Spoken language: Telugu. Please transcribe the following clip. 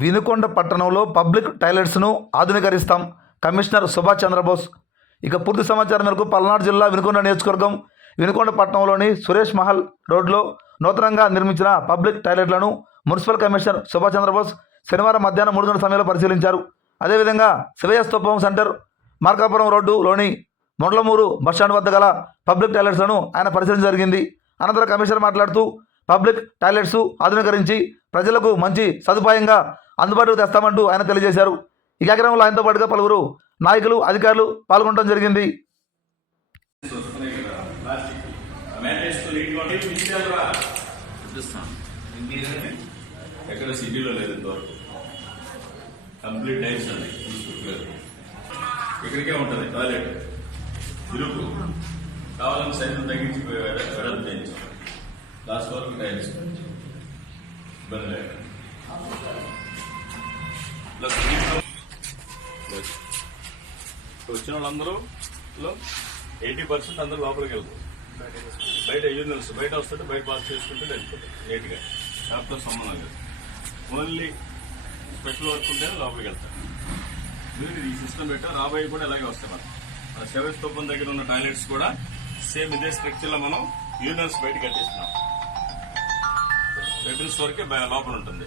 వినుకొండ పట్టణంలో పబ్లిక్ టాయిలెట్స్ను ఆధునీకరిస్తాం కమిషనర్ సుభాష్ చంద్రబోస్. ఇక పూర్తి సమాచారం మేరకు పల్నాడు జిల్లా వినుకొండ నియోజకవర్గం వినుకొండ పట్టణంలోని సురేష్ మహల్ రోడ్లో నూతనంగా నిర్మించిన పబ్లిక్ టాయిలెట్లను మున్సిపల్ కమిషనర్ సుభాష్ చంద్రబోస్ శనివారం మధ్యాహ్నం 3 గంటల సమయంలో పరిశీలించారు. అదేవిధంగా శివయ్య స్తూపం సెంటర్, మార్కాపురం రోడ్డులోని మొండ్లమూరు బస్టాండ్ వద్ద గల పబ్లిక్ టాయిలెట్స్లను ఆయన పరిశీలించడం జరిగింది. అనంతరం కమిషనర్ మాట్లాడుతూ పబ్లిక్ టాయిలెట్స్ ఆధునీకరించి ప్రజలకు మంచి సదుపాయంగా అందుబాటులోకి తెస్తామంటూ ఆయన తెలియజేశారు. ఈ కార్యక్రమంలో ఆయనతో పాటుగా పలువురు నాయకులు, అధికారులు పాల్గొనడం జరిగింది. ఎక్కడ సిటీలో లేదు ఇంతవరకు. కంప్లీట్ టైల్స్ అండి, ఇక్కడికే ఉంటుంది టాయిలెట్. ఇరుకు కావాలని సైజు తగ్గించి వెడల్పు చేయించాం. లాస్ట్ వరకు టైల్స్ ఇబ్బంది లేదు. వచ్చిన వాళ్ళందరూ 80% అందరూ లోపలికి వెళ్తారు. బయట యూనివర్స్ బయట వస్తుంటే బయట పాస్ చేసుకుంటే వెళ్ళిపోతారు నీట్గా. షాప్తో సంబంధం లేదు. ఓన్లీ స్పెషల్ వర్క్ ఉంటే లోపలికి వెళ్తారు. మీరు ఈ సిస్టమ్ పెట్టా రాబోయే కూడా ఇలాగే వస్తాయి. మన శివయ్య స్తూపం దగ్గర ఉన్న టాయిలెట్స్ కూడా సేమ్ ఇదే స్ట్రక్చర్లో మనం యూనివర్స్ బయట కట్టిస్తున్నాం. లెటిన్స్ వరకే లోపల ఉంటుంది.